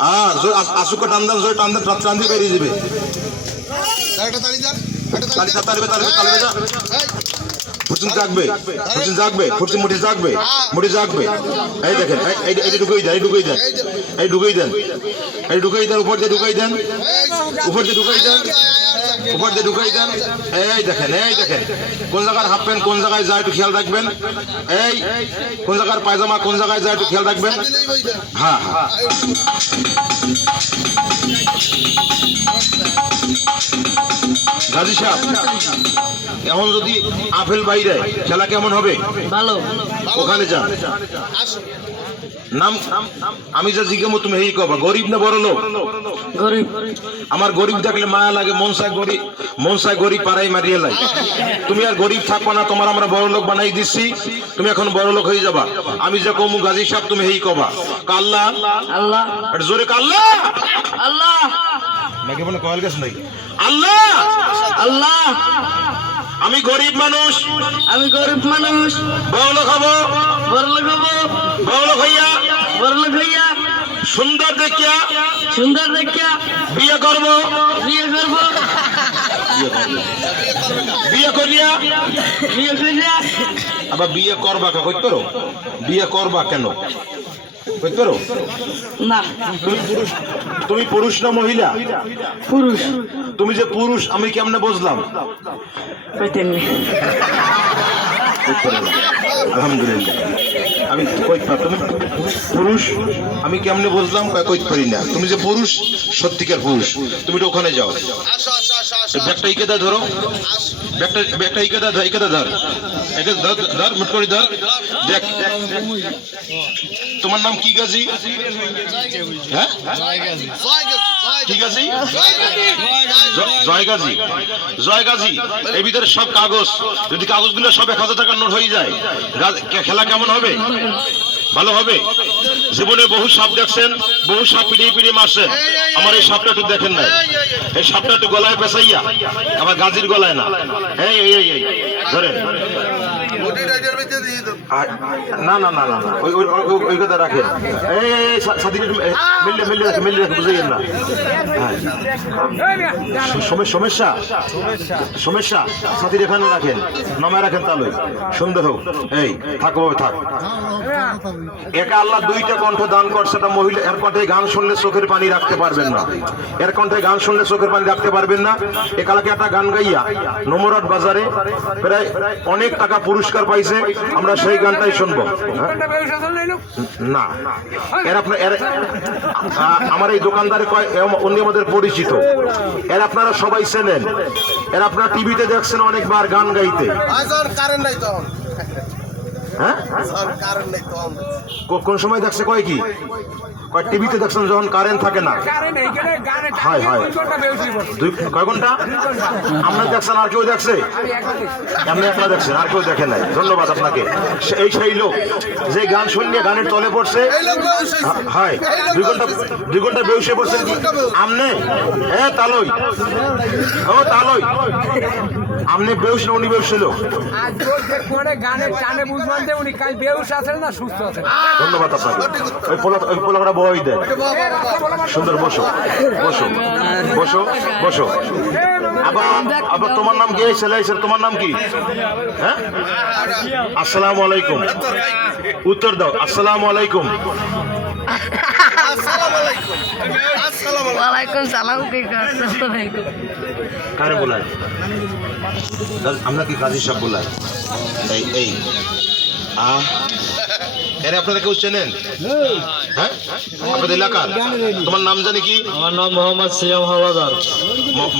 হ্যাঁ জোর আসুকা টান দেন জোর টান দেন টান দিয়ে বেরিয়ে যাবে। একটা তালি দেন একটা তালি তালি সাত তালিবে ফুরচুন জাগবে ফুরচুন জাগবে, ফুরচুন মুঠি জাগবে মুঠি জাগবে। এই দেখেন, এই- ঢুকেই দেন, এই ঢুকেই দেন, এই ঢুকেই দেন, এই ঢুকেই দেন, উপর দিয়ে ঢুকেই দেন, উপর দিয়ে ঢুকেই দেন, উপর দিয়ে ঢুকাই দেন। এই দেখেন এই দেখেন, কোন জায়গার হাফ প্যান্ট, কোন জায়গায় যায় একটু খেয়াল রাখবেন। এই, কোন জায়গার পায়জামা, কোন জায়গায় যায় একটু খেয়াল রাখবেন। দিলেই বই দেন হ্যাঁ। গাজী সাহেব এখন যদি আপেল বাইরে খেলা কেমন হবে? ভালো। ওখানে যান। নাম আমি যা জিজ্ঞামো তুমি এই কবা গরিব না বড় লোক? গরিব। আমার গরিব দেখলে মায়া লাগে মন চায় গরিব মন চায় গরিব পাড়াই মারিয়ে লাগে তুমি আর গরিব থাকবা না তোমার আমরা বড় লোক বানাই দিচ্ছি তুমি এখন বড় লোক হয়ে যাবা। আমি যে কমু গাজী সাহেব তুমি এই কবা। কাল্লা আল্লাহ? জোরে কাল্লা আল্লাহ? নাকি মনে কয়েল গেছে নাকি? আল্লাহ! আল্লাহ। আমি গরিব মানুষ। আমি গরিব মানুষ। বড় লোক হব। বড় লোক হব। বড় লোক হইয়া বড় লোক হইয়া সুন্দর দেখিয়া সুন্দর দেখিয়া বিয়ে করব। বিয়ে করব। বিয়ে করিয়া বিয়ে করিয়া আবার বিয়ে করবা কা কইতে পারো? বিয়ে করবা কেন? কইতে পারো? না। তুমি পুরুষ তুমি পুরুষ না মহিলা? পুরুষ। তুমি যে পুরুষ আমি কেমনে বুঝলাম? কইতেন আলহামদুলিল্লাহ। আমি কই না, তুমি পুরুষ? আমি কেমনে বুঝলাম? কই পারি না। তুমি যে পুরুষ, সত্যিকার পুরুষ। তুমি তো ওখানে যাও। ব্যাগটা ইকে দা ধরো ব্যাগটা ব্যাগটা ইকে দা ইকে ধর একে ধর ধর ধর দেখ তোমার নাম কি গাজি? হ্যাঁ? জয় গাজি। জয় গাজী। ভিতরে সব কাগজ। যদি কাগজগুলো সব এক হাজার টাকার নোট হয়ে যায় খেলা কেমন হবে? ভালো হবে? জীবনে বহু সাপ দেখছেন, বহু সাপ পিড়িয়ে পিড়িয়ে মারছেন। আমার এই সাপটা একটু দেখেন না। এই সাপটা একটু গলায় পেঁচাইয়া আমার গাজির গলায় না। এই এই এই এই ধরেন মোটি রাইডার ভিতরে দিয়ে দাও আর- না না না না ওই ওই কথা রাখেন। মিললে না? হ্যাঁ। সমস্যা? সমস্যা? এখানে রাখেন রাখেন সুন্দর হোক। এই, থাকো থাক। একা আল্লাহ দুইটা কণ্ঠ দান করছে, একটা মহিলা এর কণ্ঠে গান শুনলে চোখের পানি রাখতে পারবেন না। এর কণ্ঠে গান শুনলে চোখের পানি রাখতে পারবেন না। এ কালাকে একটা গান গাইয়া নমরাট বাজারে প্রায় অনেক টাকা পুরস্কার পাইছে। আমরা সেই গানটাই শুনব? না এর আপনার আমার এই দোকানদারে কয় অন্য উনি আমাদের পরিচিত। এর আপনারা সবাই চেনেন। এর আপনারা টিভিতে দেখছেন অনেকবার গান গাইতে। কারেন্ট নাই তখন। হ্যাঁ? কোন সময় দেখছে কয় কি? কয় টিভিতে দেখছেন যখন কারেন্ট থাকে না? হায় হায়। দুই কয় ঘণ্টা? আমরা দেখছেন আর কেউ দেখছে? আপনি একলা দেখছেন আর কেউ দেখে নাই। ধন্যবাদ আপনাকে। এই সেই লোক যে গান শুনলে গানের তলে পড়ছে হায় দুই ঘণ্টা দুই ঘণ্টা বেউসে পড়ছেন কি আমনে? এ তালই। ও তালই। আমনে বেউস না উনি বেউস ছিল যে করে গানের টানে উনি কাল বেউস আছেন না সুস্থ আছেন? ধন্যবাদ আপনাকে। ওই পোলা ওই পোলাটা বই দেন। সুন্দর বসো। বসো। বসো বসো। আবার আবার তোমার নাম কি? ছেলে, তোমার নাম কি? হ্যাঁ? আসসালামু আলাইকুম। উত্তর দাও। আসসালামু আলাইকুম। আসসালামু আলাইকুম ওয়ালাইকুম সালাম কি কারে বলায় আমরা কি কাজী সাহেব বলায় এই এই। এরে আপনারা কেউ চেনেন? হ্যাঁ? আপনাদের এলাকার? তোমার নাম জানি কি? আমার নাম মোহাম্মদ সিয়াম হাওয়াদার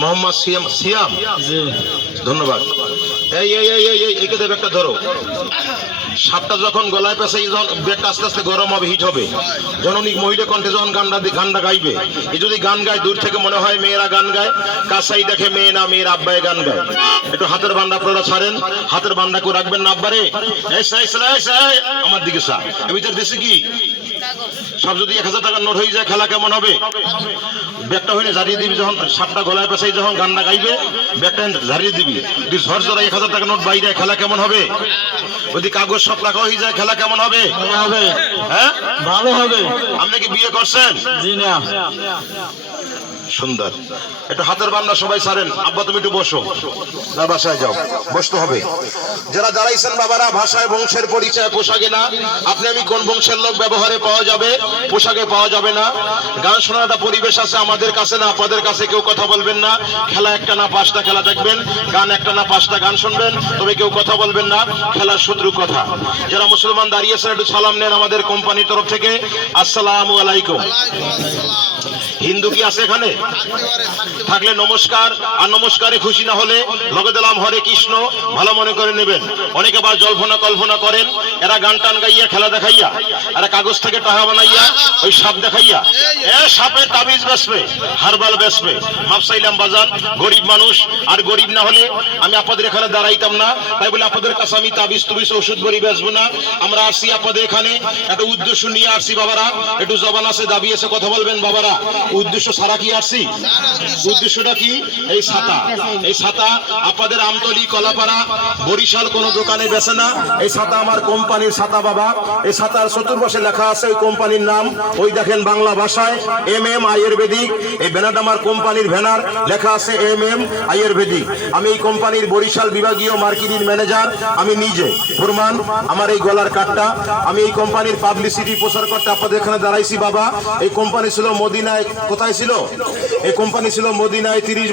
মোহাম্মদ সিয়াম সিয়াম? জি। ধন্যবাদ। এই এই এই এই এই দেবে একটা ধরো। সাপটা যখন গলায় পেছে যখন বেডটা আস্তে আস্তে গরম হবে, হিট হবে। জননিক মহিলা কণ্ঠে যখন গানটা গানটা গাইবে এই যদি গান গায়, দূর থেকে মনে হয় মেয়েরা গান গায়, কাছাই দেখে মেয়ে না, মেয়ের আব্বাই গান গায়। একটু হাতের বান্ডা আপনারা ছাড়েন, হাতের বান্ডা করে রাখবেন না, আব্বারে? আমার দিকে সা। এর ভিতর দেশে কি? সব যদি এক হাজার টাকার নোট হয়ে যায় খেলা কেমন হবে? ব্যাগটা হইলে ঝাড়িয়ে দিবি যখন সাতটা গলায় পেশাই যখন গান্না গাইবে ব্যাগটা ঝাড়িয়ে দিবি। যদি ঝড় ঝড়া এক হাজার টাকার নোট বাইরে খেলা কেমন হবে? যদি কাগজ সব টাকা হয়ে যায় খেলা কেমন হবে? হবে। হ্যাঁ? ভালো হবে। আপনি কি বিয়ে করছেন? জি না। সুন্দর। একটু হাতের বান্না, সবাই সারেন আব্বা, তুমি একটু বসো। না, বাসায় যাও। বসতে হবে। যারা দাঁড়াইছেন বাবারা, ভাষায় বংশের পরিচয়, পোশাকে না। আপনি আমি কোন বংশের লোক, ব্যবহারে পাওয়া যাবে? পোশাকে পাওয়া যাবে না। গান শোনার একটা পরিবেশ আছে আমাদের কাছে না, আপনাদের কাছে কেউ কথা বলবেন না। খেলা একটা না, পাঁচটা খেলা দেখবেন। গান একটা না, পাঁচটা গান শুনবেন। তবে কেউ কথা বলবেন না। খেলার শত্রু কথা। যারা মুসলমান দাঁড়িয়েছেন একটু সালাম নেন আমাদের কোম্পানির তরফ থেকে। আসসালামু আলাইকুম। হিন্দু কি আছে এখানে? থাকলে নমস্কার, আর নমস্কারে খুশি না হলে লগে দিলাম হরে কৃষ্ণ, ভালো মনে করে নেবেন। অনেকে আবার জল্পনা কল্পনা করেন, এরা গান টান গাইয়া, খেলা দেখাইয়া, এরা কাগজ থেকে টাকা বানাইয়া, ওই সাপ দেখাইয়া। এ সাপে তাবিজ বেসবে হারবাল বেসবে মাপসাইলাম বাজার গরিব মানুষ, আর গরিব না হলে আমি আপনাদের এখানে দাঁড়াইতাম না, তাই বলে আপনাদের কাছে আমি তাবিজ তুবিজ ওষুধ বড়ি বেসবো না। আমরা আসছি আপনাদের এখানে, একটা উদ্দেশ্য নিয়ে আসছি বাবারা, একটু জবান আছে, দাবি আছে, কথা বলবেন বাবারা। উদ্দেশ্য সারা কি আসছি উদ্দেশ্যটা কি? এই ছাতা। এই ছাতা আপনাদের আমতলি, কলাপাড়া, বরিশাল কোন দোকানে বেছে না। এই ছাতা আমার কোম্পানির ছাতা বাবা। এই ছাতার চতুর্পাশে লেখা আছে ওই কোম্পানির নাম। ওই দেখেন বাংলা ভাষায় এম এম আয়ুর্বেদিক। এই ব্যানারটা আমার কোম্পানির ব্যানার লেখা আছে এম এম আয়ুর্বেদিক। আমি এই কোম্পানির বরিশাল বিভাগীয় মার্কেটিং ম্যানেজার। আমি নিজে প্রমাণ আমার এই গলার কাঠটা। আমি এই কোম্পানির পাবলিসিটি প্রচার করতে আপনাদের এখানে দাঁড়াইছি বাবা। এই কোম্পানি ছিল মদিনায় কোথায় ছিল? এই কোম্পানি ছিল মদিনায় তিরিশ